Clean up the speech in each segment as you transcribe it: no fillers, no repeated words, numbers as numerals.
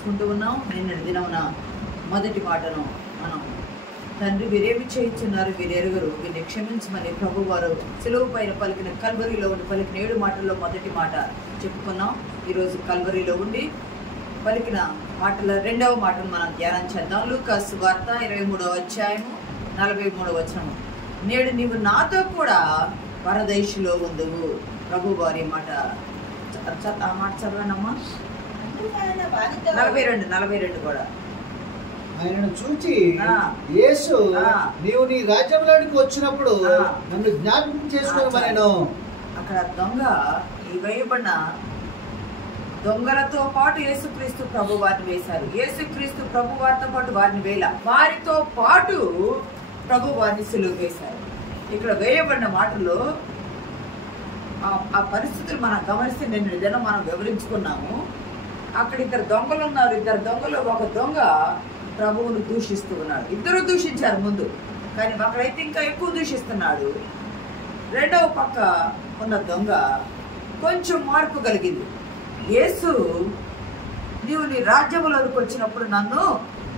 చేసుకుంటూ ఉన్నాం. నిన్నటి దినమున మొదటి మాటను మనం తండ్రి వీరేమి చేయించున్నారు వీరెరుగరు వీరిని క్షమించమని ప్రభు వారు సిలువ పైన పలికిన కల్వరిలో ఉండి పలికిన 7 మాటల్లో మొదటి మాట చెప్పుకున్నాం. ఈరోజు కల్వరిలో ఉండి పలికిన మాటల 2వ మాటను మనం ధ్యానం చేద్దాం. లూకా సువార్త 23వ అధ్యాయము 43వ వచనము. నేడు నీవు నాతో కూడా పరదేశులో ఉందువు. ప్రభు వారి మాట ఆ మాట చదవనమ్మా. 42 కూడా. ఆయనను చూచి యేసు నీవు నీ రాజ్యంలోనికి వచ్చినప్పుడు నన్ను జ్ఞాపకం చేసుకోమనెను. అక్కడ దొంగ ఈ వేయబడిన దొంగలతో పాటు యేసుక్రీస్తు ప్రభు వారిని వేశారు. యేసుక్రీస్తు ప్రభు వారితో పాటు వారిని వేల వారితో పాటు ప్రభు వారిని సిలువ వేశారు. ఇక్కడ వేయబడిన మాటల్లో ఆ పరిస్థితులు మనం గమనిస్తే నిన్న దినం మనం వివరించుకున్నాము. అక్కడ 2 దొంగలు ఉన్నారు. 2 దొంగలు, ఒక దొంగ ప్రభువును దూషిస్తూ ఉన్నాడు. 2 దూషించారు ముందు, కానీ ఒకడైతే ఇంకా ఎక్కువ దూషిస్తున్నాడు. 2వ పక్క ఉన్న దొంగ కొంచెం మార్పు కలిగింది. యేసు నీవు నీ రాజ్యంలోకి వచ్చినప్పుడు నన్ను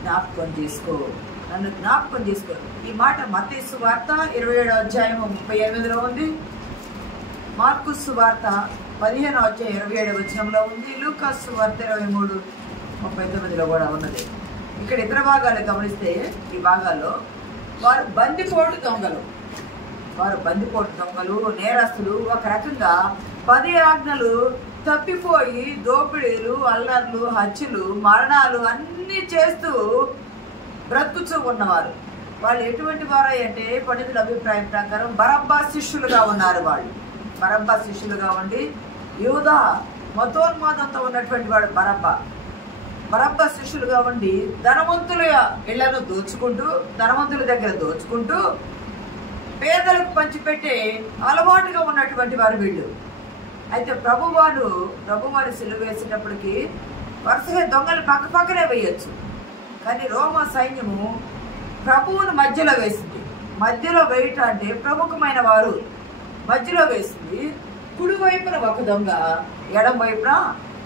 జ్ఞాపకం చేసుకో. ఈ మాట మత్తయి సువార్త 27వ అధ్యాయం 38లో ఉంది. మార్కు సువార్త 15వ అధ్యాయం 27వ వచనంలో ఉంది. లూకా సువార్త 23:39లో కూడా ఉన్నది. ఇక్కడ ఇతర భాగాలు గమనిస్తే ఈ భాగాల్లో వారు బందిపోటు దొంగలు నేరస్తులు. ఒక రకంగా 10 ఆజ్ఞలు తప్పిపోయి దోపిడీలు, అల్లర్లు, హత్యలు, మరణాలు అన్నీ చేస్తూ బ్రతుకుతూ ఉన్నవారు. వాళ్ళు ఎటువంటి వారు అంటే పండితుల అభిప్రాయం ప్రకారం బరబ్బా శిష్యులుగా ఉన్నారు. వాళ్ళు బరబ్బా శిష్యులుగా ఉండి యూదా మతోన్మాదంతో ఉన్నటువంటి వాడు బరబ్బా శిష్యులుగా ఉండి ధనవంతుల ఇళ్లను దోచుకుంటూ, ధనవంతుల దగ్గర దోచుకుంటూ పేదలకు పంచిపెట్టే అలవాటుగా ఉన్నటువంటి వారు వీళ్ళు. అయితే ప్రభువారు సిలువ వేసేటప్పటికి వరుసగా దొంగలు పక్కనే వేయొచ్చు, కానీ రోమా సైన్యము ప్రభువును మధ్యలో వేసింది. మధ్యలో వేయటం అంటే ప్రముఖమైన వారు మధ్యలో వేసింది. కుడి వైపున ఒక దొంగ, ఎడం వైపున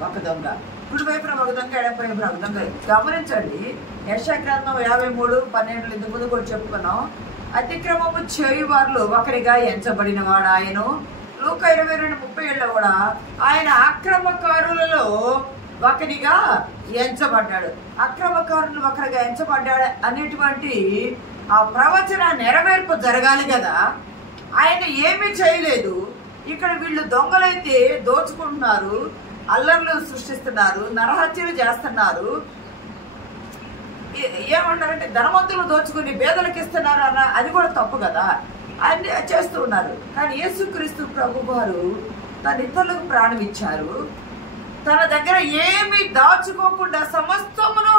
ఒక దొంగ. కుడి వైపున ఒక దొంగ, ఎడం వైపున ఒక దొంగ. గమనించండి, యెషయా గ్రంథం 53:12 ఇంతకు ముందు కూడా చెప్పుకున్నాం. అతిక్రమము చేయువారిలో ఒకరిగా ఎంచబడిన వాడు ఆయన. లూకా 22:37లో కూడా ఆయన అక్రమకారులలో ఒకరిగా ఎంచబడ్డాడు. అక్రమకారులు ఒకరిగా ఎంచబడ్డాడు అనేటువంటి ఆ ప్రవచన నెరవేర్పు జరగాలి కదా. ఆయన ఏమీ చేయలేదు. ఇక్కడ వీళ్ళు దొంగలైతే దోచుకుంటున్నారు, అల్లర్లు సృష్టిస్తున్నారు, నరహత్యలు చేస్తున్నారు. ఏమంటారంటే ధనవంతులు దోచుకుని పేదలకు ఇస్తున్నారు అన్న, అది కూడా తప్పు కదా. అన్ని చేస్తూ ఉన్నారు. కానీ యేసుక్రీస్తు ప్రభు వారు తన ఇతరులకు ప్రాణం ఇచ్చారు. తన దగ్గర ఏమి దాచుకోకుండా సమస్తమును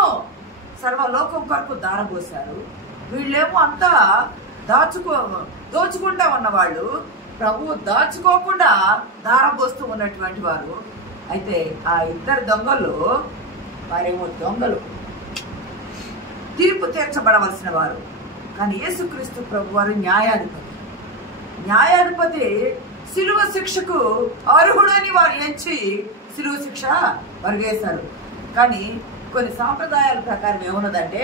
సర్వలోకం కొరకు దారబోశారు. వీళ్ళేమో అంతా దోచుకుంటా ఉన్నవాళ్ళు, ప్రభువు దాచుకోకుండా దారబోస్తూ ఉన్నటువంటి వారు. అయితే ఆ 2 దొంగలు వారేమో దొంగలు, తీర్పు తీర్చబడవలసిన వారు. కానీ యేసుక్రీస్తు ప్రభు వారు న్యాయాధిపతి సిలువ శిక్షకు అర్హుడని వారు ఎంచి సిలువ శిక్ష వారు వేశారు. కానీ కొన్ని సాంప్రదాయాల ప్రకారం ఏమున్నదంటే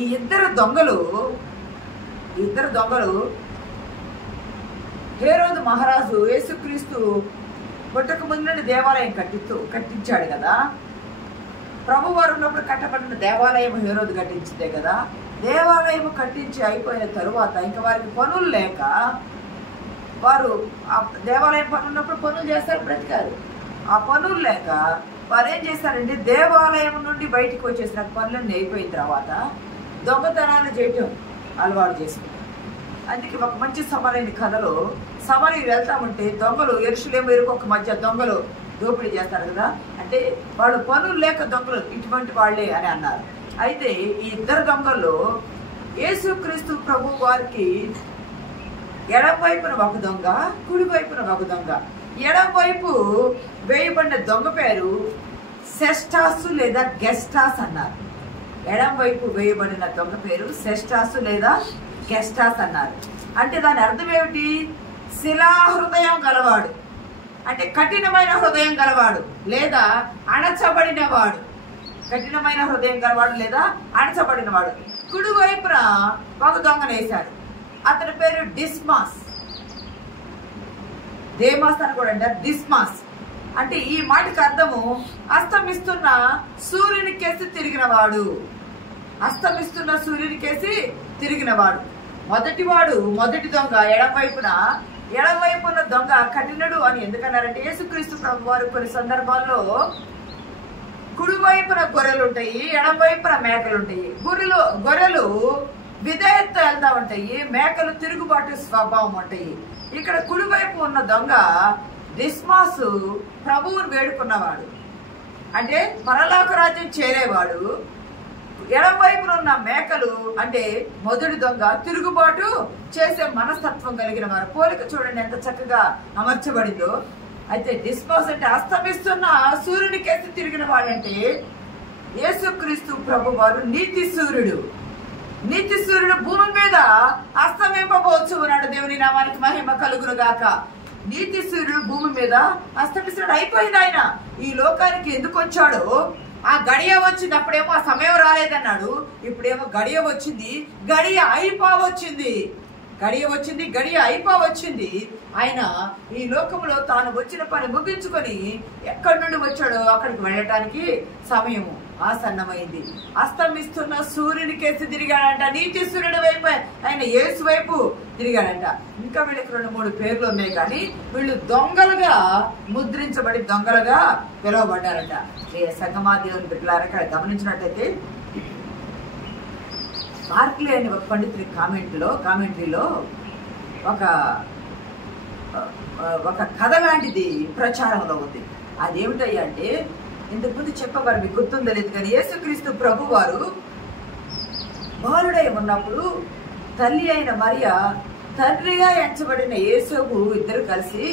ఈ 2 దొంగలు హేరోదు మహారాజు యేసుక్రీస్తు పుట్టక ముందు దేవాలయం కట్టించాడు కదా. ప్రభువారు ఉన్నప్పుడు కట్టబడిన దేవాలయం హేరోదు కట్టించిందే కదా. దేవాలయం కట్టించి అయిపోయిన తరువాత ఇంకా వారికి పనులు లేక, వారు ఆ దేవాలయం పనులు ఉన్నప్పుడు పనులు చేస్తారు, బ్రతికారు. ఆ పనులు లేక వారు ఏం చేశారంటే దేవాలయం నుండి బయటికి వచ్చేసిన పనులన్నీ అయిపోయిన తర్వాత దొంగతనాలు చేయటం అలవాటు చేసుకున్నారు. అందుకే ఒక మంచి సమరైన కథలో సమరీ వెళ్తామంటే దొంగలు యెరూషలేము ఇరుకొక మధ్య దొంగలు దోపిడీ చేస్తారు కదా. అంటే వాళ్ళు పనులు లేక దొంగలు ఇటువంటి వాళ్ళే అని అన్నారు. అయితే ఈ 2 దొంగల్లో యేసుక్రీస్తు ప్రభు వారికి ఎడం వైపున ఒక దొంగ, కుడి వైపున ఒక దొంగ. ఎడం వైపు వేయబడిన దొంగ పేరు సెస్టాసు లేదా గెస్టాస్ అన్నారు. ఎడం వైపు వేయబడిన దొంగ పేరు సెస్టాసు లేదా గెస్టాస్ అన్నారు. అంటే దాని అర్థం ఏమిటి? శిలా హృదయం గలవాడు, అంటే కఠినమైన హృదయం గలవాడు లేదా అణచబడిన వాడు. కఠినమైన హృదయం గలవాడు లేదా అణచబడిన వాడు. కుడి వైపున ఒక దొంగను వేశాడు. అతని పేరు డిస్మాస్. దేమాస్ అని కూడా అంటారు, డిస్మాస్ అంటే ఈ మాటకి అర్థము అస్తమిస్తున్న సూర్యుని కేసి తిరిగినవాడు. అస్తమిస్తున్న సూర్యుని కేసి తిరిగినవాడు. మొదటి దొంగ ఎడమవైపున దొంగ కఠినుడు అని ఎందుకన్నారంటే, యేసుక్రీస్తు ప్రభు వారు కొన్ని సందర్భాల్లో కుడివైపున గొర్రెలు ఉంటాయి, ఎడమవైపున మేకలు ఉంటాయి. గొర్రెలు విధేయత వెళ్తా ఉంటాయి, మేకలు తిరుగుబాటు స్వభావం ఉంటాయి. ఇక్కడ కుడివైపు ఉన్న దొంగ డిస్మాసు ప్రభువును వేడుకున్నవాడు, అంటే పరలోక రాజ్యం చేరేవాడు. ఎడమ వైపున ఉన్న మేకలు అంటే మొదటి దొంగ తిరుగుబాటు చేసే మనస్తత్వం కలిగిన వారు. పోలిక చూడండి ఎంత చక్కగా అమర్చబడిందో. అయితే డిస్మాస్ అంటే అస్తమిస్తున్న సూర్యుని కేసి తిరిగిన వాడంటే యేసుక్రీస్తు ప్రభు వారు నీతి సూర్యుడు భూమి మీద అస్తమింపబోచు ఉన్నాడు. దేవుని నామానికి మహిమ కలుగును గాక. నీతి సూర్యుడు భూమి మీద అస్తమిస్తున్నాడు. అయిపోయింది. ఆయన ఈ లోకానికి ఎందుకు వచ్చాడో ఆ గడియ వచ్చింది. అప్పుడేమో ఆ సమయం రాలేదన్నాడు, ఇప్పుడేమో గడియ వచ్చింది, గడియ అయిపోవచ్చింది. ఆయన ఈ లోకంలో తాను వచ్చిన పని ముగించుకొని ఎక్కడి నుండి వచ్చాడో అక్కడికి వెళ్ళటానికి సమయము ఆసన్నమైంది. అస్తమిస్తున్న సూర్యుని కేసి తిరిగాడంట. నీతి సూర్యుడి వైపు ఆయన యేసు వైపు తిరిగాడంట. ఇంకా వీళ్ళకి 2-3 పేర్లు ఉన్నాయి, కానీ వీళ్ళు దొంగలుగా ముద్రించబడి దొంగలుగా పిలువబడ్డారట. సంగమాదేవుని బిడ్డలారా, ఇక్కడ గమనించినట్టయితే మార్క్లీ అనే ఒక పండితుడి కామెంటరీలో ఒక కథ లాంటిది ప్రచారంలో ఉంది. అదేమిటయ్యా అంటే, ఇంతకుముందు చెప్పవారు మీకు గుర్తుందో లేదు కానీ, యేసుక్రీస్తు ప్రభు వారు బాలుడై ఉన్నప్పుడు తల్లి అయిన మరియా, తండ్రిగా ఎంచబడిన యేసుకు ఇద్దరు కలిసి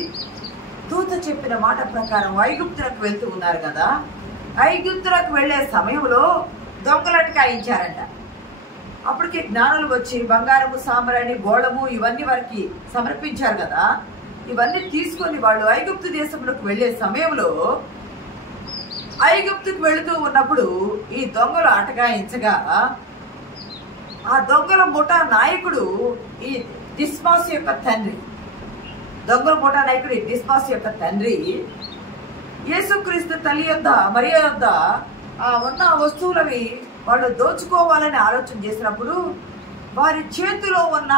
దూత చెప్పిన మాట ప్రకారం ఐగుప్తులకు వెళ్తూ ఉన్నారు కదా. ఐగుప్తులకు వెళ్లే సమయంలో దొంగలటకాయించారంట. అప్పటికి జ్ఞానులు వచ్చి బంగారము, సాంబ్రాణి, గోళము ఇవన్నీ వారికి సమర్పించారు కదా. ఇవన్నీ తీసుకొని వాళ్ళు ఐగుప్తు దేశంలోకి వెళ్లే సమయంలో ఐగుప్తుకు వెళుతూ ఉన్నప్పుడు ఈ దొంగలు అటకాయించగా ఆ దొంగల ముఠా నాయకుడు ఈ డిస్మాస్ యొక్క తండ్రి. యేసుక్రీస్తు తల్లి యొద్ద మరియ యొద్ద ఉన్న వస్తువులవి వాళ్ళు దోచుకోవాలని ఆలోచన చేసినప్పుడు వారి చేతిలో ఉన్న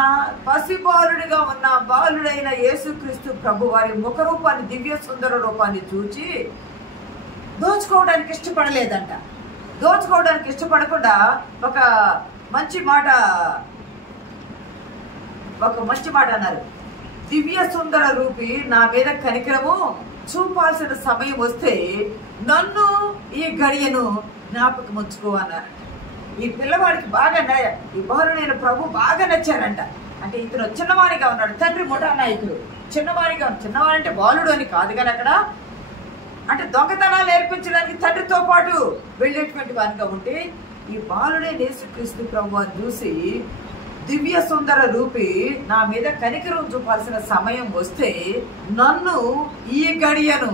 పసిబాలుడిగా ఉన్న బాలుడైన యేసుక్రీస్తు ప్రభు వారి ముఖరూపాన్ని, దివ్య సుందర రూపాన్ని చూచి దోచుకోవడానికి ఇష్టపడకుండా ఒక మంచి మాట అన్నారు. దివ్య సుందర రూపి నా మీద కనికరము చూపాల్సిన సమయం వస్తే నన్ను ఈ గడియను జ్ఞాపకం ఉంచుకో అన్నారు. ఈ పిల్లవాడికి బాగా ఈ బాలుడైన ప్రభు బాగా నచ్చారంట. అంటే ఇతను చిన్నవాడిగా ఉన్నాడు, తండ్రి ముఠా నాయకుడు చిన్నవాడంటే బాలుడు అని కాదు కానీ అక్కడ అంటే దొంగతనాలు నేర్పించడానికి తండ్రితో పాటు వెళ్ళేటువంటి వారిగా ఉంటే, ఈ బాలుడే యేసుక్రీస్తు ప్రభు అని చూసి దివ్య సుందర రూపి నా మీద కనికరం చూపాల్సిన సమయం వస్తే నన్ను ఈ గడియను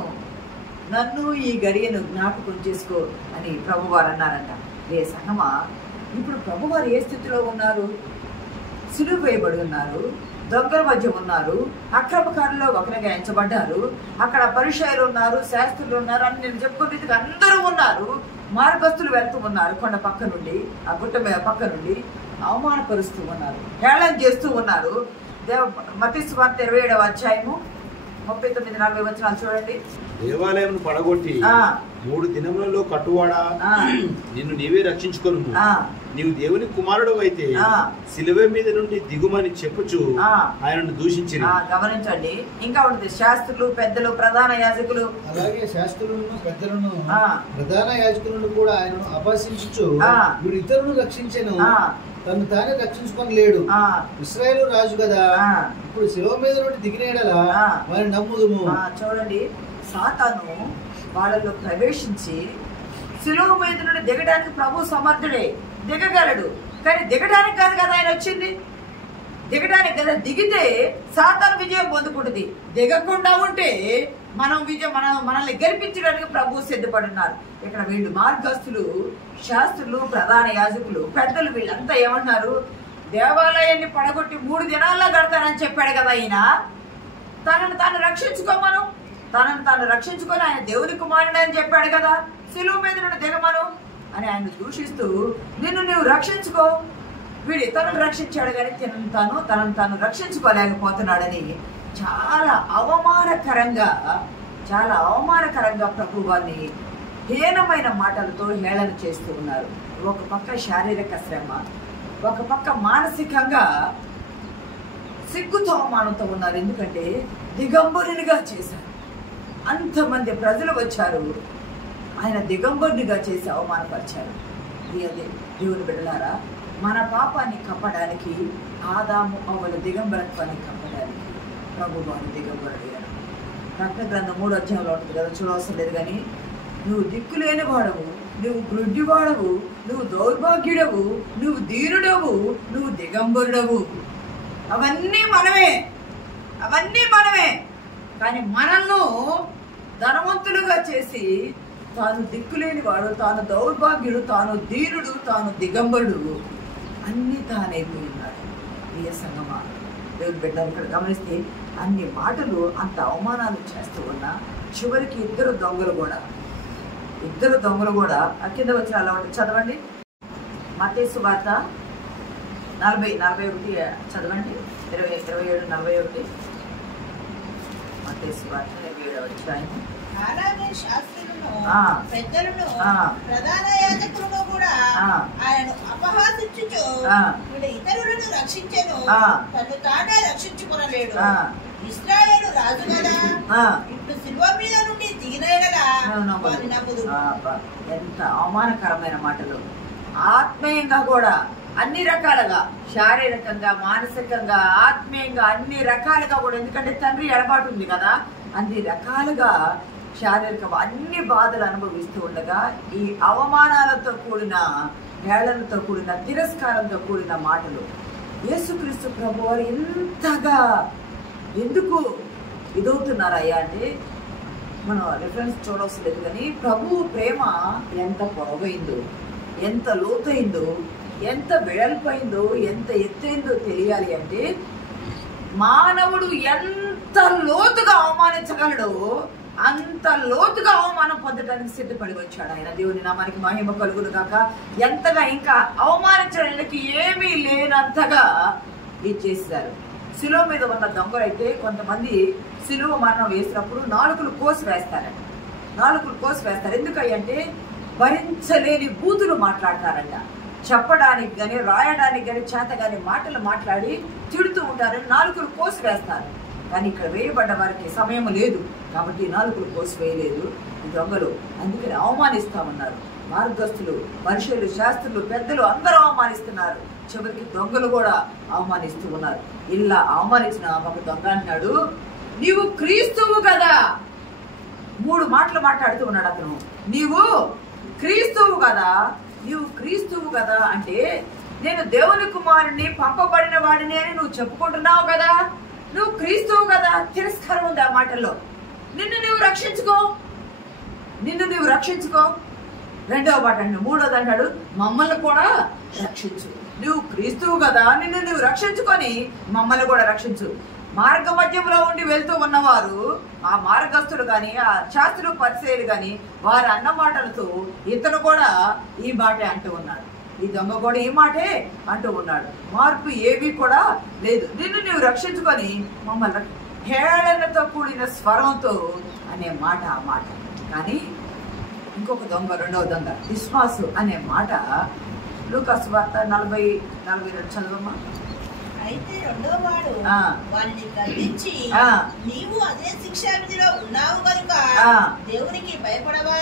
జ్ఞాపకం చేసుకో అని ప్రభువారు అన్నారంట. సంగమా, ఇప్పుడు ప్రభువారు ఏ స్థితిలో ఉన్నారు? సిలువ వేయబడి ఉన్నారు, దొంగల మధ్య ఉన్నారు, అక్రమకారుల్లో ఒకరిగా ఎంచబడ్డారు. అక్కడ పరిచయులు ఉన్నారు, శాస్త్రులు ఉన్నారు, అని నేను చెప్పుకునే రీతిగా అందరూ ఉన్నారు. మార్గస్తులు వెళ్తూ ఉన్నారు, కొండ పక్క నుండి, ఆ గుట్ట మీద పక్క నుండి అవమానపరుస్తూ ఉన్నారు, హేళన చేస్తూ ఉన్నారు. మత్తయి సువార్త 27వ అధ్యాయము 39-40 వచనాలు చూడండి. దేవాలయం పడగొట్టి 3 దినములలో కట్టువాడా, నిన్ను నీవే రక్షించుకొను. నీవు దేవుని కుమారుడు అయితే సిలువ మీద నుండి దిగుమని చెప్పుచు ఆయనను దూషించి. గమనించండి, ఇంకా ఉంటుంది. శాస్త్రులు, పెద్దలు, ప్రధాన యాజకులు, అలాగే శాస్త్రులను, పెద్దలను, ప్రధాన యాజకులను కూడా ఆయనను అపహసించుచు వీడు ఇతరులను రక్షించెను, తను తానే రక్షించుకొని లేడు, ఇశ్రాయేలు రాజు కదా, ఇప్పుడు శిలువ మీద నుండి దిగినేడలా వారిని నమ్ముదుము. చూడండి, సాతాను వాళ్ళలో ప్రవేశించి శిలువ మీద నుండి దిగడానికి ప్రభు సమర్థుడే, దిగగలడు. కానీ దిగడానికి కాదు కదా ఆయన వచ్చింది, దిగడానికి కదా. దిగితే సాతాను విజయం పొందుకుంటుంది, దిగకుండా ఉంటే మనల్ని గెలిపించడానికి ప్రభు సిద్ధపడున్నారు. ఇక్కడ వీళ్ళు మార్గస్తులు, శాస్త్రులు, ప్రధాన యాజకులు, పెద్దలు వీళ్ళంతా ఏమన్నారు? దేవాలయాన్ని పడగొట్టి 3 దినాల్లో కడతానని చెప్పాడు కదా ఈయన. తనను తాను రక్షించుకోమను, తనను తాను రక్షించుకొని ఆయన దేవుని కుమారుడు అని చెప్పాడు కదా, సిలువ మీద నుండి దిగమను అని ఆయన దూషిస్తూ, నిన్ను నువ్వు రక్షించుకో, వీడు ఇతరులను రక్షించాడు కానీ తనను తాను రక్షించుకోలేకపోతున్నాడని చాలా అవమానకరంగా ప్రభు వారిని హీనమైన మాటలతో హేళన చేస్తూ ఉన్నారు. ఒక పక్క శారీరక శ్రమ, ఒక పక్క మానసికంగా సిగ్గుతో అవమానంతో ఉన్నారు. ఎందుకంటే దిగంబరునిగా చేశారు. అంతమంది ప్రజలు వచ్చారు, ఆయన దిగంబరునిగా చేసి అవమానపరిచారు. దేవుని బిడ్డలారా, మన పాపాన్ని కప్పడానికి, ఆదాము అవ్వల దిగంబరత్వాన్ని కప్పడానికి ప్రభు వారు దిగంబరుడయ్యారు. ప్రకటన గ్రంథం 3వ అధ్యాయంలో ఉంటుంది కదా, చూడవలసిన లేదు. కానీ నువ్వు దిక్కులేని వాడవు, నువ్వు గ్రుడ్డివాడవు, నువ్వు దౌర్భాగ్యుడవు, నువ్వు దీనుడవు, నువ్వు దిగంబరుడవు, అవన్నీ మనమే. కానీ మనల్ని ధనవంతులుగా చేసి తాను దిక్కులేని వాడు, తాను దౌర్భాగ్యుడు, తాను దీనుడు, తాను దిగంబరుడు అన్ని తానైపోయినాడు. ప్రియ సంగమా, దేవుని బిడ్డలు ఇక్కడ గమనిస్తే అన్ని మాటలు, అంత అవమానాలు చేస్తూ ఉన్నా చివరికి ఇద్దరు దొంగలు కూడా ఆ కింద వచ్చిన అలా చదవండి. మత్తయి సువార్త 40:41 చదవండి. 27:41 మత్తయి సువార్త 27వ అధ్యాయం. అలాగే శాస్త్రులను, పెద్దలను, ప్రధాన యాజకులను కూడా ఆయనను అపహాసించుచు, వీడు ఇతరులను రక్షించెను, తను తానే రక్షించుకొనలేడు, ఇశ్రాయేలు రాజు కదా, ఇప్పుడు శిలువ మీద నుండి దిగిన ఎడల వారిని నమ్ముదు. ఎంత అవమానకరమైన మాటలు. ఆత్మీయంగా కూడా అన్ని రకాలుగా, శారీరకంగా, మానసికంగా, ఆత్మీయంగా అన్ని రకాలుగా కూడా, ఎందుకంటే తండ్రి ఎడబాటు ఉంది కదా, అన్ని రకాలుగా శారీరక అన్ని బాధలు అనుభవిస్తూ ఉండగా ఈ అవమానాలతో కూడిన, హేళనతో కూడిన, తిరస్కారంతో కూడిన మాటలు యేసుక్రీస్తు ప్రభు వారు ఎంతగా ఎందుకు ఇదవుతున్నారయ్యా అంటే మనం రిఫరెన్స్ చూడవలసి లేదు. కానీ ప్రభు ప్రేమ ఎంత పొడవైందో, ఎంత లోతైందో, ఎంత వెడల్పైందో, ఎంత ఎత్తైందో తెలియాలి అంటే మానవుడు ఎంత లోతుగా అవమానించగలడో అంత లోతుగా అవమానం పొందడానికి సిద్ధపడి వచ్చాడు ఆయన. దేవుని నామానికి మహిమ కలుగును గాక. ఎంతగా ఇంకా అవమానించడానికి ఏమీ లేనంతగా ఇది చేశారు. శిలువ మీద ఉన్న దొంగలైతే కొంతమంది శిలువ మరణం వేసినప్పుడు నాలుకలు కోసి వేస్తారు. ఎందుకంటే భరించలేని బూతులు మాట్లాడతారంట. చెప్పడానికి కానీ, రాయడానికి కానీ చేత కానీ మాటలు మాట్లాడి తిడుతూ ఉంటారని నాలుకలు కోసి వేస్తారు. కానీ ఇక్కడ వేయబడ్డ వారికి సమయం లేదు కాబట్టి నాలుకలు కోసి వేయలేదు ఈ దొంగలు. అందుకని అవమానిస్తామన్నారు. మార్గస్తులు, పరిశీలు, శాస్త్రులు, పెద్దలు అందరూ అవమానిస్తున్నారు. చివరికి దొంగలు కూడా అవమానిస్తూ ఉన్నారు. ఇలా అవమానించిన ఒక దొంగ అంటున్నాడు, నీవు క్రీస్తువు కదా. 3 మాటలు మాట్లాడుతూ ఉన్నాడు అతను. నీవు క్రీస్తువు కదా అంటే నేను దేవుని కుమారుని, పంపబడిన వాడిని అని నువ్వు చెప్పుకుంటున్నావు కదా, నువ్వు క్రీస్తువు కదా. తిరస్కారం ఉంది ఆ మాటల్లో. నిన్ను నువ్వు రక్షించుకో. 2వ మాట అంటాడు. 3వది అంటాడు, మమ్మల్ని కూడా రక్షించు. నువ్వు క్రీస్తువు కదా, నిన్ను నువ్వు రక్షించుకొని మమ్మల్ని కూడా రక్షించు. మార్గ మధ్యంలో ఉండి వెళ్తూ ఉన్నవారు, ఆ మార్గస్తులు కానీ, ఆ శాస్త్రులు, పరిచయులు కానీ, వారు అన్న మాటలతో ఇతను కూడా ఈ మాటే అంటూ ఉన్నాడు. ఈ దొంగ కూడా ఈ మాటే అంటూ ఉన్నాడు. మార్పు ఏమీ కూడా లేదు. నిన్ను నువ్వు రక్షించుకొని మమ్మల్ని హేళనతో కూడిన స్వరంతో అనే మాట ఆ మాట. కానీ ఇంకొక దొంగ, 2వ దొంగ విశ్వాసు అనే మాట లూకాసు వార్త 40:42 చదవమ్మా. అయితే 2వ వాడు వారిని గద్దించి, నీవు అదే శిక్షా విధిలో ఉన్నావు కనుక దేవునికి భయపడవా?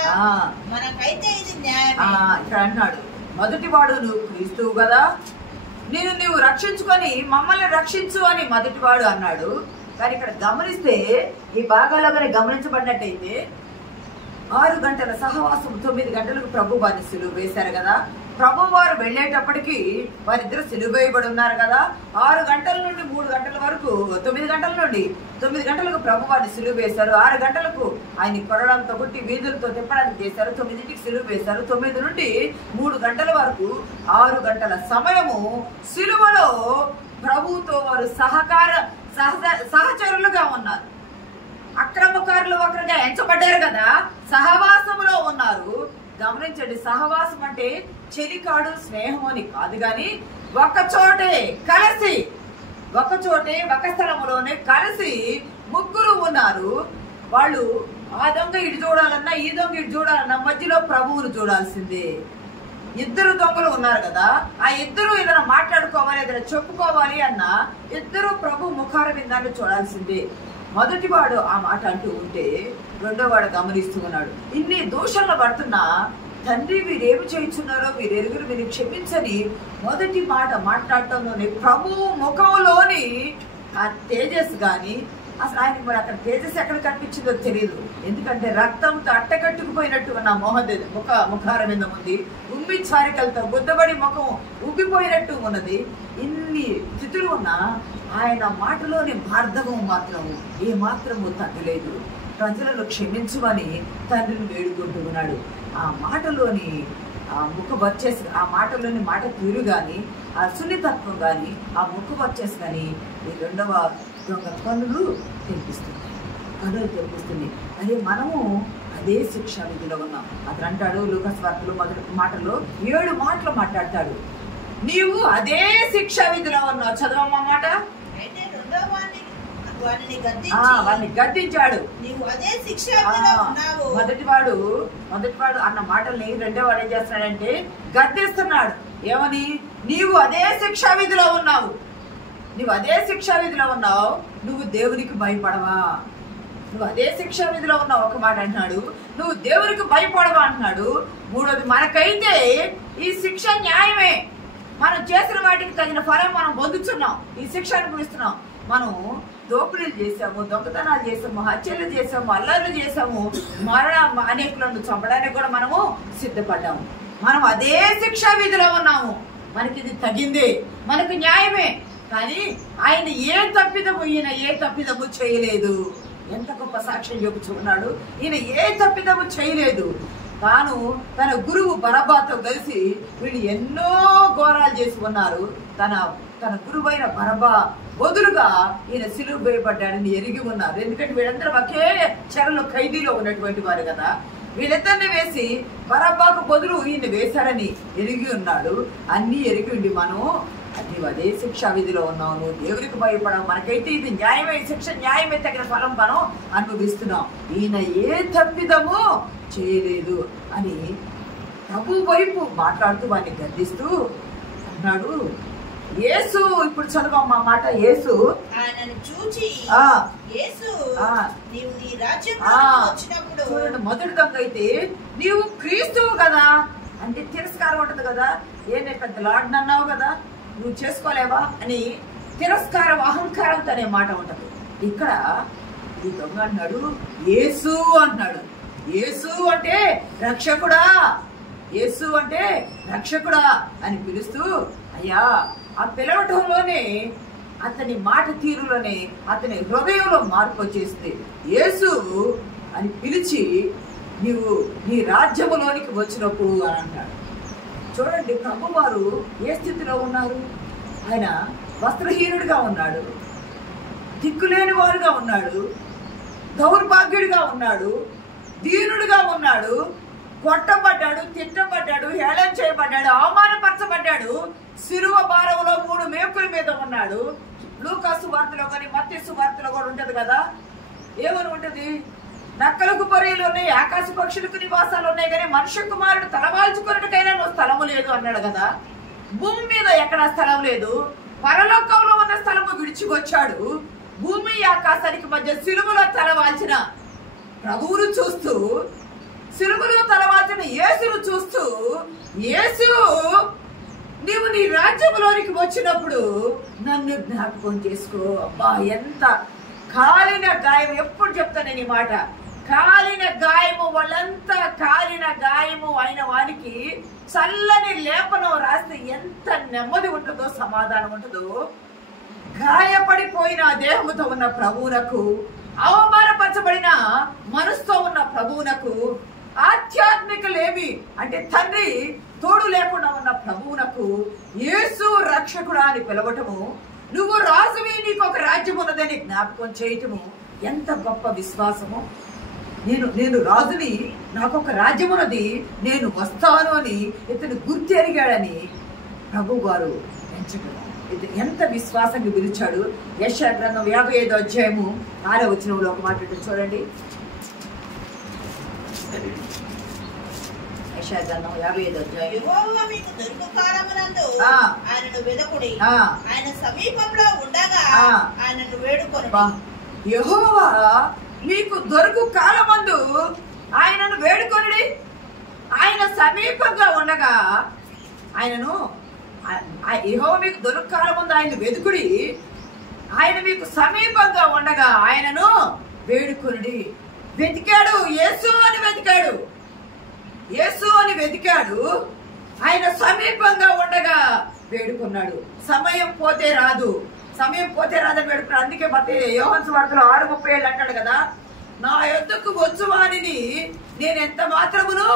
మనకైతే ఇది న్యాయమే. ఇక్కడ అన్నాడు, మొదటి వాడు నువ్వు క్రీస్తువు కదా, నేను నువ్వు రక్షించుకొని మమ్మల్ని రక్షించు అని మొదటివాడు అన్నాడు. కానీ ఇక్కడ గమనిస్తే ఈ భాగాల్లో కానీ గమనించబడినట్టయితే 6 గంటల సహవాసం, 9 గంటలకు ప్రభు వారిని సిలువ వేశారు కదా. ప్రభు వారు వెళ్ళేటప్పటికి వారిద్దరు సిలువ వేయబడి ఉన్నారు కదా. 6 గంటల నుండి 3 గంటల వరకు 9 గంటల నుండి 9 గంటలకు ప్రభు వారిని సిలువ వేశారు. 6 గంటలకు ఆయన కొరడంతో కొట్టి వీధులతో తిప్పడానికి చేశారు. 9ంటికి సిలువ వేశారు. 9 నుండి 3 గంటల వరకు 6 గంటల సమయము సిలువలో ప్రభువుతో వారు సహచరులుగా ఉన్నారు. అక్రమకారులు ఒకరిగా ఎంచబడ్డారు కదా, సహవాసములో ఉన్నారు. గమనించండి, సహవాసం అంటే చెలికాడు స్నేహం అని కాదు, గాని ఒకచోటే కలిసి, ఒకచోటే ఒక స్థలములోనే కలిసి ముగ్గురు ఉన్నారు. వాళ్ళు ఆ దొంగ ఇటు చూడాలన్నా ఈ దొంగ ఇటు చూడాలన్నా మధ్యలో ప్రభువును చూడాల్సిందే. ఇద్దరు దొంగలు ఉన్నారు కదా, ఆ ఇద్దరు ఏదైనా మాట్లాడుకోవాలి, ఏదైనా చెప్పుకోవాలి అన్నా ఇద్దరు ప్రభు ముఖార విందాన్ని చూడాల్సిందే. మొదటివాడు ఆ మాట అంటూ ఉంటే రెండో వాడు గమనిస్తూ ఉన్నాడు. ఇన్ని దోషాలు పడుతున్నా తండ్రి వీరేమి చేయించున్నారో వీరెరుగురు వీరిని క్షమించని మొదటి మాట మాట్లాడటంలోనే ప్రభు ముఖంలోని ఆ తేజస్ గాని, అసలు ఆయన మరి అక్కడ తేజస్ ఎక్కడ కనిపించిందో తెలియదు. ఎందుకంటే రక్తంతో అట్టగట్టుకుపోయినట్టు ఉన్న ముఖార మీద ఉంది. ఉమ్మి చారికలతో బుద్ధబడి ముఖం ఉబ్బిపోయినట్టు ఉన్నది. ఇన్ని స్థితులు ఉన్నా ఆయన మాటలోని భార్ధవం మాత్రము ఏ మాత్రము తగ్గలేదు. ప్రజలను క్షమించమని తండ్రిని వేడుకుంటూ ఉన్నాడు. ఆ మాటలోని ఆ ముఖ వచ్చేసి, ఆ మాటలోని మాట తీరు గాని, ఆ సున్నితత్వం గాని, ఆ ముఖ వచ్చేసి గాని ఈ రెండవ దొంగ కన్నులు తెలిపిస్తుంది. అదే మనము అదే శిక్షా విధిలో ఉన్నాం. అతను అంటాడు లూకాసు వార్తలో మొదటి మాటలో 7 మాటలు మాట్లాడతాడు. నీవు అదే శిక్షా విధిలో ఉన్నావు. చదవమ్మా మాట. వాడిని గద్దించాడు. మొదటివాడు అన్న మాటల్ని రెండో వాడు ఏం చేస్తున్నాడంటే గద్దిస్తున్నాడు. ఏమని? నీవు అదే శిక్షా విధిలో ఉన్నావు, నువ్వు అదే శిక్షా విధిలో ఉన్నావు, నువ్వు దేవునికి భయపడవా? నువ్వు అదే శిక్షా విధిలో ఉన్నావు ఒక మాట అంటున్నాడు. నువ్వు దేవునికి భయపడవా అంటున్నాడు. మూడోది, మనకైతే ఈ శిక్ష న్యాయమే. మనం చేసిన వాటికి తగిన ఫలం మనం పొందుతున్నాం, ఈ శిక్ష అనుభవిస్తున్నాం. మనం దోపిడీలు చేసాము, దొంగతనాలు చేసాము, హత్యలు చేసాము, అల్లర్లు చేసాము, అనేకులను చంపడానికి కూడా మనము సిద్ధపడ్డాము. మనం అదే శిక్షా విధిలో ఉన్నాము. మనకి ఇది తగిందే, మనకు న్యాయమే. కానీ ఆయన ఏ తప్పిదము చేయలేదు. ఎంత గొప్ప సాక్ష్యం చెబుతున్నాడు. ఈయన ఏ తప్పిదము చేయలేదు. తాను తన గురువు బరబ్బాతో కలిసి వీళ్ళు ఎన్నో ఘోరాలు చేసి ఉన్నారు. తన గురువైన బరబ్బా బదులుగా ఈయన సిలువ వేయబడ్డాడని ఎరిగి ఉన్నారు. ఎందుకంటే వీళ్ళందరూ ఒకే చెరలో ఖైదీలో ఉన్నటువంటి వారు కదా. వీళ్ళిద్దరిని వేసి బరబ్బాకు బదులు ఈయన వేశారని ఎరిగి ఉన్నాడు. అన్ని ఎరిగి ఉండి మనం నీవు అదే శిక్షా విధిలో ఉన్నావు, నువ్వు దేవునికి భయపడవు, మనకైతే ఇది న్యాయమే, శిక్ష న్యాయమే, తగిన ఫలం మనం అనుభవిస్తున్నాం. ఈయన ఏ తప్పిదము చేయలేదు అని ప్రభు వైపు మాట్లాడుతూ వాడిని గద్దిస్తూ అన్నాడు. యేసు, ఇప్పుడు చదవమ్మా మాట. యేసు చూడండి, మొదటి దొంగ అయితే నీవు క్రీస్తువు కదా అంటే తిరస్కారం ఉంటుంది కదా. ఏనే పెద్ద లార్డ్ అన్నావు కదా, నువ్వు చేసుకోలేవా అని తిరస్కారం, అహంకారంతో అనే మాట ఉంటది. ఇక్కడ ఈ దొంగ అన్నాడు యేసు అంటున్నాడు. యేసు అంటే రక్షకుడా, యేసు అంటే రక్షకుడా అని పిలుస్తూ, అయ్యా ఆ పిలవటంలోనే అతని మాట తీరులోనే అతని హృదయంలో మార్పు వచ్చేస్తుంది. యేసు అని పిలిచి నీవు నీ రాజ్యములోనికి వచ్చినప్పుడు అని అంటాడు. చూడండి, ప్రభు వారు ఏ స్థితిలో ఉన్నారు? ఆయన వస్త్రహీనుడిగా ఉన్నాడు, దిక్కులేని వాడుగా ఉన్నాడు, దౌర్భాగ్యుడిగా ఉన్నాడు, దీనుడిగా ఉన్నాడు, కొట్టబడ్డాడు, తిట్టబడ్డాడు, హేళన చేయబడ్డాడు, అవమానపరచబడ్డాడు, సిలువ భారంలో 3 మేకుల మీద ఉన్నాడు. లూకాసు వార్తలో కానీ మత్తయి వార్తలో కూడా ఉంటది కదా. ఏమని ఉంటది? నక్కలకు పొరేలు ఉన్నాయి, ఆకాశ పక్షులకు నివాసాలు ఉన్నాయి, కానీ మనుష్య కుమారుడు తలవాల్చుకున్నట్టుకైనా నువ్వు స్థలము లేదు అన్నాడు కదా. భూమి మీద ఎక్కడ స్థలం లేదు, పరలోకంలో ఉన్న స్థలము విడిచికొచ్చాడు. భూమి ఆకాశానికి మధ్య సిలువలో తలవాల్చిన ప్రభువును చూస్తూ, సిలువలో తలవాల్చిన యేసును చూస్తూ, యేసు నీవు నీ రాజ్యంలోనికి వచ్చినప్పుడు నన్ను జ్ఞాపకం చేసుకో. అబ్బా, ఎంత కాలిన గాయం. ఎప్పుడు చెప్తాను నేను ఈ మాట. కాలిన గాయము, వాళ్ళంతా కాలిన గాయము అయిన వారికి చల్లని లేపనం రాస్తే ఎంత నెమ్మది ఉంటుందో, సమాధానం ఉంటుందో. గాయపడిపోయిన దేహముతో ఉన్న ప్రభువునకు, అవమానపరచబడిన మనసుతో ఉన్న ప్రభువునకు, ఆధ్యాత్మికలేమి అంటే తండ్రి తోడు లేకుండా ఉన్న ప్రభువునకు యేసు రక్షకుడా అని పిలవటము, నువ్వు రాజువి, నీకు ఒక రాజ్యం ఉన్నదని జ్ఞాపకం చేయటము ఎంత గొప్ప విశ్వాసము. నేను రాజుని, నాకు ఒక రాజ్యం ఉన్నది, నేను వస్తాను అని ఇతను గుర్తెరిగాడని ప్రభు వారు ఎంచగలరు. ఎంత విశ్వాసంగా పిలిచాడు. యెషయా గ్రంథం 55వ అధ్యాయము 6వ వచనంలో ఒక మాట చూడండి. యెషయా గ్రంథం 55వ అధ్యాయం. యెహోవా మీకు దొరుకు కాలమునందు ఆయనను వెదకుడి, ఆయన సమీపంలో ఉండగా ఆయనను వేడుకొనుడి. యెహోవా మీకు దొరుకు కాలమందు ఆయనను వేడుకొనుడి, ఆయన సమీపంగా ఉండగా ఆయనను, యెహోవా మీకు దొరుకు కాలమందు ఆయన వెదుకుడి, ఆయన మీకు సమీపంగా ఉండగా ఆయనను వేడుకొనుడి. వెతికాడు, యేసు అని వెతికాడు, యేసు అని వెతికాడు, ఆయన సమీపంగా ఉండగా వేడుకున్నాడు. సమయం పోతే రాదు, సమయం పోతే రాదని వేడుకున్నాడు. అందుకే మత్తయి యోహాను సువార్తలో 6:37 అంటాడు కదా, నా యొద్దకు వచ్చువానిని నేను ఎంత మాత్రమును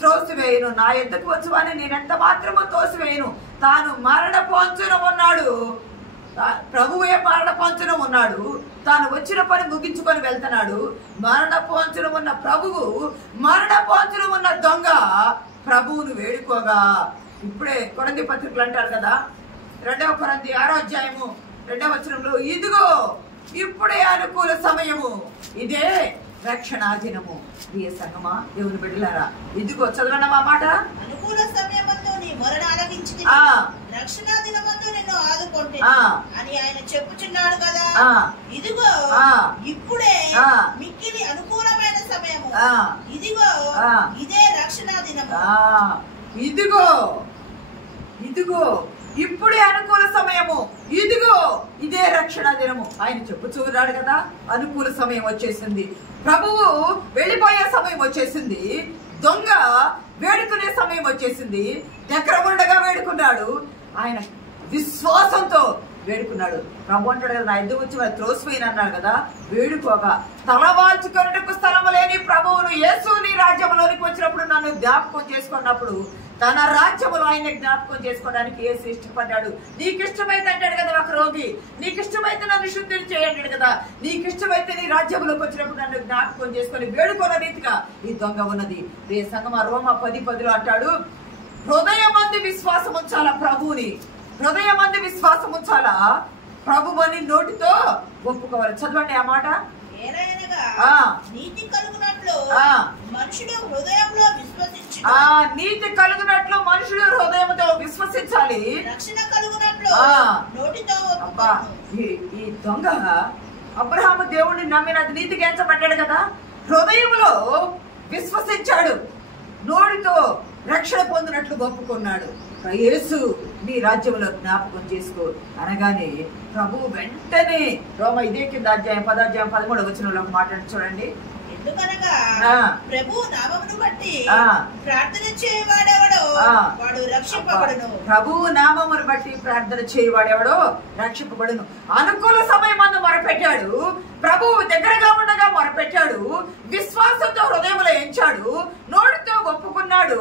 త్రోసివేయను, నా యొద్దకు వచ్చువాని నేను ఎంత మాత్రము తోసివేయను. తాను మరణ పొంచున ఉన్నాడు, ప్రభువే మరణ పొంచున ఉన్నాడు, తాను వచ్చిన పని ముగించుకొని వెళ్తున్నాడు. మరణ పొంచున ఉన్న ప్రభువు, మరణ పొంచున ఉన్న దొంగ ప్రభువును వేడుకోగా, ఇప్పుడే కొరింథీ పత్రికలు అంటారు కదా, 2వ కొరింథీ 6వ అధ్యాయము 2వ వచనంలో, ఇదిగో ఇప్పుడే అనుకూల సమయము, ఇదే రక్షణ దినము. ప్రియ సంగమా, దేవుని బిడ్డలారా, ఇదిగో చదవడం ఆ మాట. అనుకూల సమయమందు నీ మొరణ ఆలకించి రక్షణ దినమందు నిన్ను ఆదుకొంటి అని ఆయన చెప్పుచున్నాడు కదా. ఇదిగో ఇప్పుడే మిక్కిలి అనుకూలమైన సమయము, ఇదిగో ఇదే రక్షణ దినము. ఇదిగో ఇదిగో ఇప్పుడే అనుకూల సమయము, ఇదిగో ఇదే రక్షణ దినము. ఆయన చెప్పుచున్నాడు కదా, అనుకూల సమయం వచ్చేసింది, ప్రభువు వెళ్ళిపోయే సమయం వచ్చేసింది, దొంగ వేడుకునే సమయం వచ్చేసింది. దగ్గర ఉండగా వేడుకున్నాడు, ఆయన విశ్వాసంతో వేడుకున్నాడు. ప్రభు అంటాడు కదా, నా ఎద్దు వచ్చి వారు త్రోసిపోయిన అన్నాడు కదా, వేడుకోగా తలవాల్చుకొనుటకు స్థలము లేని ప్రభువును యేసు నీ రాజ్యంలోనికి వచ్చినప్పుడు నన్ను జ్ఞాపకం చేసుకున్నప్పుడు తన రాజ్యములో ఆయన జ్ఞాపకం చేసుకోవడానికి యేసు ఇష్టపడ్డాడు. నీకు ఇష్టమైతే అంటాడు కదా ఒక రోగి, నీకు ఇష్టమైతే నన్ను శుద్ధిని చేయండి కదా, నీకు ఇష్టమైతే నీ రాజ్యంలోకి వచ్చినప్పుడు నన్ను జ్ఞాపకం చేసుకొని వేడుకోన రీతిగా ఈ దొంగ ఉన్నది. రే సంగమా, రోమా 10:10 అంటాడు, హృదయమందు విశ్వాసం ఉంచాలా ప్రభువుని, హృదయమందు విశ్వాసం ఉంచాలా ప్రభువుని నోటితో ఒప్పుకోవాలి. చదవండి ఆ మాట. నీతి కలుగునట్లు మనుషుడు హృదయంలో విశ్వసించు, నీతి కలుగునట్లు మనుషుడు హృదయంతో విశ్వసించాలి, రక్షణ కలుగునట్లు నోటితో. ఈ దొంగ అబ్రహాము దేవుడిని నమ్మినది నీతికి ఎంచబడ్డాడు కదా, హృదయంలో విశ్వసించాడు, నోటితో రక్షణ పొందినట్లు ఒప్పుకున్నాడు. యేసు నీ రాజ్యంలో జ్ఞాపకం చేసుకో అనగానే ప్రభు వెంటనే రోమ ఇదే కింద అధ్యాయం 10వ అధ్యాయం 13వ వచనంలో మాట్లాడి చూడండి. ఎందుకనగా ప్రభు నామమును బట్టి ప్రార్థన చేయవాడెవడో వాడు రక్షింపబడును, ప్రభువు నామమును బట్టి ప్రార్థన చేయవాడెవడో రక్షింపబడును. అనుకూల సమయమందు మొరపెట్టాడు, ప్రభువు దగ్గరగా ఉండగా మొరపెట్టాడు, విశ్వాసంతో హృదయంలో ఎంచాడు, నోటితో ఒప్పుకున్నాడు.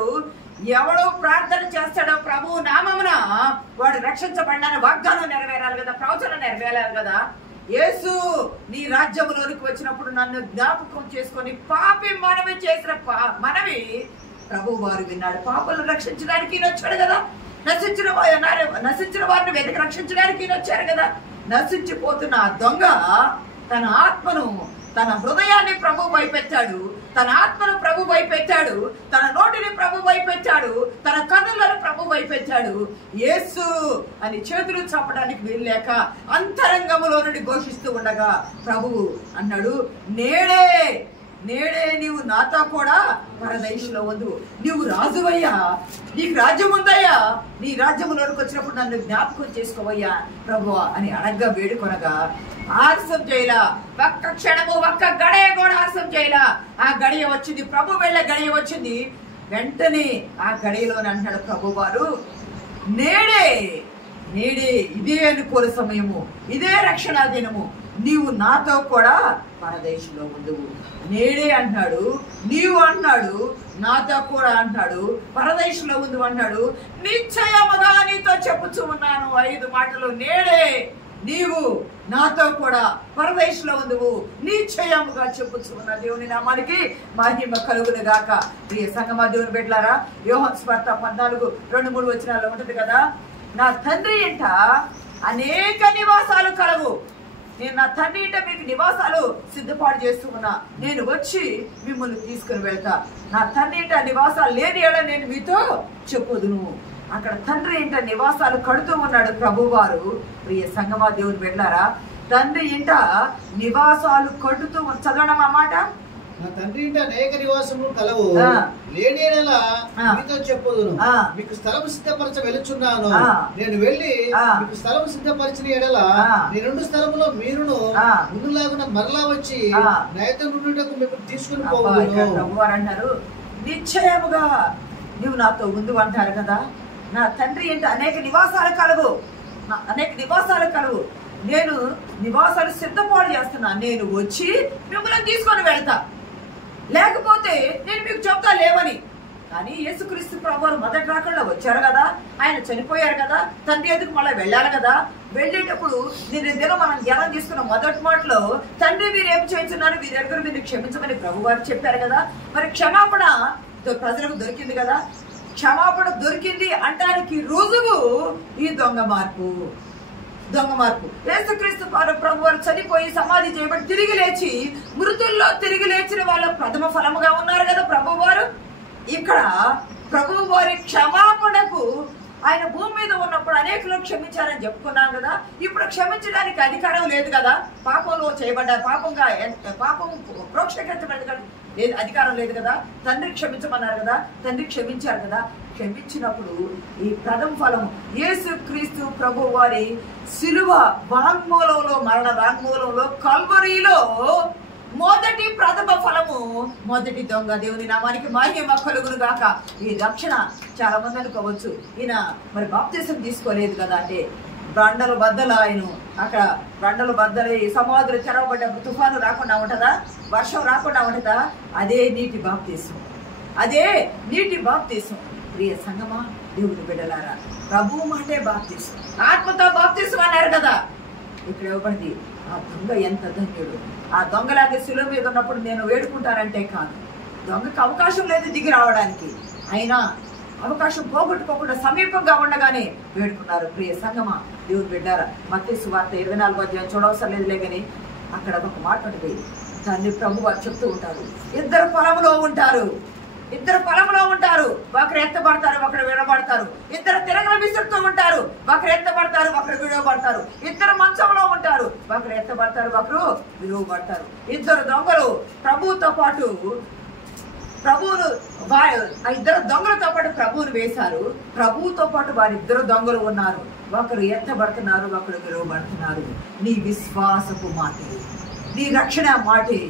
ఎవడో ప్రార్థన చేస్తాడో ప్రభువు నామమున వాడు రక్షించబడ్డాని వాగ్దానం నెరవేరాలి కదా, ప్రవచనం నెరవేరాలి కదా. యేసు నీ రాజ్యంలోనికి వచ్చినప్పుడు నన్ను జ్ఞాపకం చేసుకొని పాపి మనవి చేసిన మనవి ప్రభు వారు విన్నాడు. పాపలను రక్షించడానికి ఈయన వచ్చాడు కదా, నశించిన వారిని వెతికి రక్షించడానికి ఈయన వచ్చారు కదా. నశించిపోతున్న ఆ దొంగ తన ఆత్మను, తన హృదయాన్ని ప్రభు వైపెట్టాడు, తన ఆత్మను ప్రభు వైపెట్టాడు, తన నోటిని ప్రభు వైపెట్టాడు, తన కన్నులను ప్రభు వైపెట్టాడు. యేసు అని చేతులు చంపడానికి వీల్లేక అంతరంగములో నుండి ఘోషిస్తూ ఉండగా ప్రభువు అన్నాడు, నేడే నేడే నీవు నాతో కూడా పరదేశంలో వద్దు. నీవు రాజువయ్యా, నీకు రాజ్యం ఉందయ్యా, నీ రాజ్యంలోకి వచ్చినప్పుడు నన్ను జ్ఞాపకం చేసుకోవయ్యా ప్రభువా అని అడగ్గా వేడుకొనగా ఆలస్యం చేయలా. ఒక్క క్షణము ఒక్క గడియ కూడా ఆలస్యం చేయలా. ఆ గడియ వచ్చింది, ప్రభు వెళ్ళే గడియ వచ్చింది. వెంటనే ఆ గడియలోనే అంటాడు ప్రభు వారు, నేడే నేడే ఇదే అనుకూల సమయము, ఇదే రక్షణ దినము, నీవు నాతో కూడా పరదేశంలో ఉండువు. నేడే అంటున్నాడు, నీవు అంటున్నాడు, నాతో కూడా అంటున్నాడు, పరదేశంలో ఉండు అంటున్నాడు. నిశ్చయముగా నీతో చెప్పుచూ ఉన్నాను 5 మాటలు. నేడే నీవు నాతో కూడా పరదేశంలో ఉండువు, నిశ్చయముగా చెప్పుచూ ఉన్నా. దేవుని నామానికి మహిమ కలుగును గాక. ప్రియ సంగమా దేవుని బిడ్డలారా, యోహాను సువార్త 14:2-3 వచనాల్లో ఉంటుంది కదా, నా తండ్రి ఇంట అనేక నివాసాలు కలవు, నేను నా తండ్రి ఇంట మీకు నివాసాలు సిద్ధపాటు చేస్తూ ఉన్నా, నేను వచ్చి మిమ్మల్ని తీసుకుని వెళ్తా. నా తండ్రి ఇంట నివాసాలు లేని ఎడ నేను మీతో చెప్పుదును. అక్కడ తండ్రి ఇంట నివాసాలు కడుతూ ఉన్నాడు ప్రభువారు. ప్రియ సంగమా దేవుని బిడ్డలారా, తండ్రి ఇంట నివాసాలు కడుతూ చదవడం అన్నమాట. నా తండ్రి ఇంట అనేక నివాసములు కలవు, లేని మీతో చెప్పుదును. మీకు స్థలం సిద్ధపరచ వెళుచున్నాను. నేను వెళ్ళి మీకు స్థలం సిద్ధపరిచిన ఎడల నేనుండు స్థలములో మీరును ఉండులాగున మరలా వచ్చి నాతో నుండుటకు మిమ్మల్ని తీసుకుని పోవుదును. ప్రభువారు అంటారు, నిశ్చయముగా నువ్వు నాతో ఉండు అంటారు కదా. నా తండ్రి ఇంట అనేక నివాసాలు కలవు, అనేక నివాసాలు కలవు, నేను నివాసాలు సిద్ధపాటు చేస్తున్నా, నేను వచ్చి మిమ్మల్ని తీసుకొని వెళ్తా, లేకపోతే నేను మీకు చెప్తా లేవని. కానీ యేసుక్రీస్తు ప్రభువారు మొదటి రాకల్లో వచ్చారు కదా, ఆయన చనిపోయారు కదా, తండ్రి ఎదుగు మళ్ళీ వెళ్ళాలి కదా. వెళ్ళేటప్పుడు నేను మనం ధ్యానం చేసుకున్న మొదటి మాటలో తండ్రి మీరు ఏం చేస్తున్నారు, వీరెరుగురు మీరు క్షమించమని ప్రభువారు చెప్పారు కదా. మరి క్షమాపణ ప్రజలకు దొరికింది కదా. క్షమాపణ దొరికింది అంటానికి రుజువు ఈ దొంగ మార్పు. యేసుక్రీస్తు ప్రభువారు చనిపోయి సమాధి చేయబడి తిరిగి లేచి మృతుల్లో తిరిగి లేచిన వాళ్ళ ప్రథమ ఫలముగా ఉన్నారు కదా ప్రభువారు. ఇక్కడ ప్రభువారి క్షమాపణకు ఆయన భూమి మీద ఉన్నప్పుడు అనేకులు క్షమించారని చెప్పుకున్నాం కదా. ఇప్పుడు క్షమించడానికి అధికారం లేదు కదా, పాపంలో చేయబడ్డారు, పాపం ప్రోక్షకరించబడి లేదు, అధికారం లేదు కదా. తండ్రి క్షమించమన్నారు కదా, తండ్రి క్షమించారు కదా. క్షమించినప్పుడు ఈ ప్రథమ ఫలము యేసుక్రీస్తు ప్రభు వారి శిలువ వాంగ్మూలంలో, మరణ వాంగ్మూలంలో, కల్వరీలో మొదటి ప్రథమ ఫలము, మొదటి దొంగ. దేవుని నామానికి మహిమ కలుగును గాక. ఈ రక్షణ చాలా మంది అనుకోవచ్చు, ఈయన మరి బాప్తిసం తీసుకోలేదు కదా అంటే, బండలు బద్దలు ఆయన అక్కడ బండలు బద్దలై సమాధులు తెరవబడ్డప్పుడు తుఫాను రాకుండా ఉంటుందా, వర్షం రాకుండా ఉంటుందా? అదే నీటి బాప్తిసం, అదే నీటి బాప్తిసం. ప్రియ సంగమా దేవుని బిడ్డలారా, ప్రభు మాటే బాప్తిసం, ఆత్మతో బాప్తిసం అన్నారు కదా. ఇక్కడ ఇవ్వబడింది. ఆ దొంగ ఎంత ధన్యుడు. ఆ దొంగలాగే శిలువ మీద ఉన్నప్పుడు నేను వేడుకుంటానంటే కాదు, దొంగకు అవకాశం లేదు దిగి రావడానికి, అయినా అవకాశం పోగొట్టుకోకుండా సమీపంగా ఉండగానే వేడుకున్నారు. ప్రియ సంగమా దేవుని బిడ్డారా, మత్తయి సువార్త 24వ అధ్యాయం చూడవసరం లేదులే కానీ అక్కడ ఒక మాట ఉంటుంది. తండ్రి ప్రభు వారు చెప్తూ ఉంటారు, ఇద్దరు పొలంలో ఉంటారు, ఒకరు ఎత్తబడతారు, ఒకరు విడబడతారు. ఇద్దరు తిరగలు విసురుతూ ఉంటారు, ఒకరు ఎత్తబడతారు, ఒకరు విడవబడతారు. ఇద్దరు మంచంలో ఉంటారు, ఒకరు ఎత్తబడతారు, ఒకరు విడవబడతారు. ఇద్దరు దొంగలు ప్రభువుతో పాటు ఇద్దరు దొంగలతో పాటు ప్రభువును వేశారు. ప్రభువుతో పాటు వారిద్దరు దొంగలు ఉన్నారు, ఒకరు ఎత్తబడుతున్నారు, ఒకరు విడవబడుతున్నారు. నీ విశ్వాసపు మాటే, నీ రక్షణ మాటే,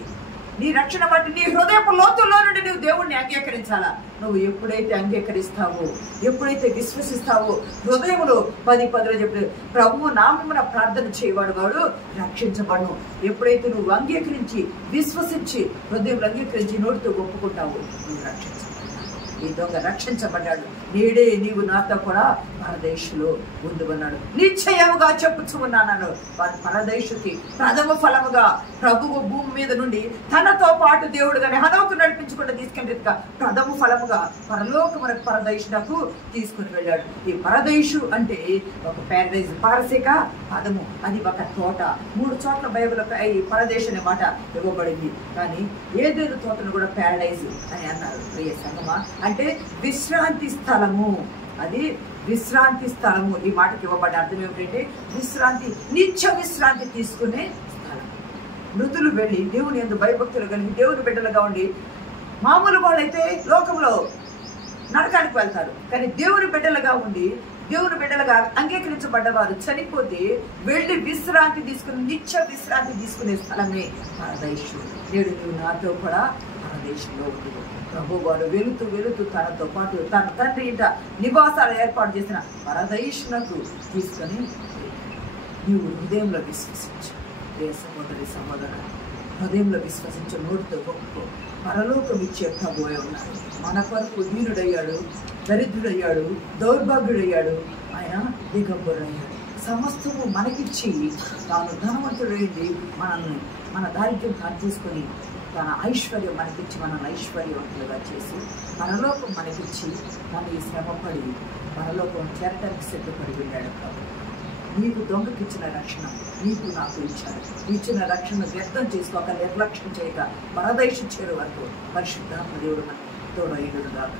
నీ రక్షణ బట్టి నీ హృదయపు లోతుల్లో నుండి నువ్వు దేవుణ్ణి అంగీకరించాలా. నువ్వు ఎప్పుడైతే అంగీకరిస్తావో, ఎప్పుడైతే విశ్వసిస్తావో, హృదయంలో 10 చెప్పి ప్రభువు నామమున ప్రార్థన చేయవాడు వాడు రక్షించబడు. ఎప్పుడైతే నువ్వు అంగీకరించి విశ్వసించి హృదయంలో అంగీకరించి నోటితో ఒప్పుకుంటావో నువ్వు రక్షించబడ్డావు. ఈ దొంగ రక్షించబడ్డాడు. నేడే నీవు నాతో కూడా పరదేశంలో ఉండుకున్నాడు. నిశ్చయముగా చెప్పుచూ ఉన్నాను, వారి పరదేశుకి ప్రథమ ఫలముగా ప్రభువు భూమి మీద నుండి తనతో పాటు దేవుడుగానే హనోకు నడిపించుకుంటూ తీసుకెళ్ళిగా ప్రథమ ఫలముగా పరలోకమునకు పరదేశునకు తీసుకుని వెళ్ళాడు. ఈ పరదేశు అంటే ఒక ప్యారడైజ్, పారసిక పదము, అది ఒక తోట. 3 చోట్ల బైబిల్ ఈ పరదేశ్ అనే మాట ఇవ్వబడింది. కానీ ఏదేదో తోటను కూడా ప్యారడైజ్ అని అన్నారు. ప్రియ సంగమా అంటే విశ్రాంతి స్థలము, అది విశ్రాంతి స్థలము. ఈ మాటకి ఇవ్వబడ్డ అర్థం ఏమిటంటే విశ్రాంతి, నిత్య విశ్రాంతి తీసుకునే స్థలం. మృతులు వెళ్ళి దేవుని యందు భయభక్తులు కలిగి దేవుని బిడ్డలుగా ఉండి, మామూలు వాళ్ళైతే లోకంలో నరకానికి వెళ్తారు. కానీ దేవుని బిడ్డలుగా ఉండి దేవుని బిడ్డలుగా అంగీకరించబడ్డవారు చనిపోతే వెళ్ళి విశ్రాంతి తీసుకుని నిత్య విశ్రాంతి తీసుకునే స్థలమే పరదేశం. నేడు నువ్వు నాతో కూడా పరదేశంలో ఉంది. ప్రభు వారు వెళుతూ వెళుతూ తనతో పాటు తన తండ్రి ఇంట నివాసాలు ఏర్పాటు చేసిన పరదేశునకు తీసుకొని నీవు హృదయంలో విశ్వసించు. సహోదరి సహోదరు, హృదయంలో విశ్వసించు, నోటితో గొప్ప పరలోకం ఇచ్చే ప్రభువే ఉన్నాడు. మన కొరకు దీనుడయ్యాడు, దరిద్రుడయ్యాడు, దౌర్భాగ్యుడయ్యాడు, ఆయన దిగంబరుడయ్యాడు. సమస్తము మనకిచ్చి తాను ధనవంతుడైంది మనల్ని మన దారిద్ర్యం కాదు తీసుకొని తన ఐశ్వర్యం మనకిచ్చి మనల్ని ఐశ్వర్యవంతులుగా చేసి పరలోకం మనకిచ్చి తను శ్రమపడి పరలోకం చేరటానికి సిద్ధపడి వెళ్ళాడు. కాబట్టి నీకు దొంగకిచ్చిన రక్షణ నీకు నాకు ఇచ్చాడు. ఇచ్చిన రక్షణ వ్యక్తం చేసుకోక నిర్లక్ష్యం చేయక పరదేశం చేరే వరకు పరిశుద్ధాత్మ దేవుడు మనకు తోడైనడుగాక.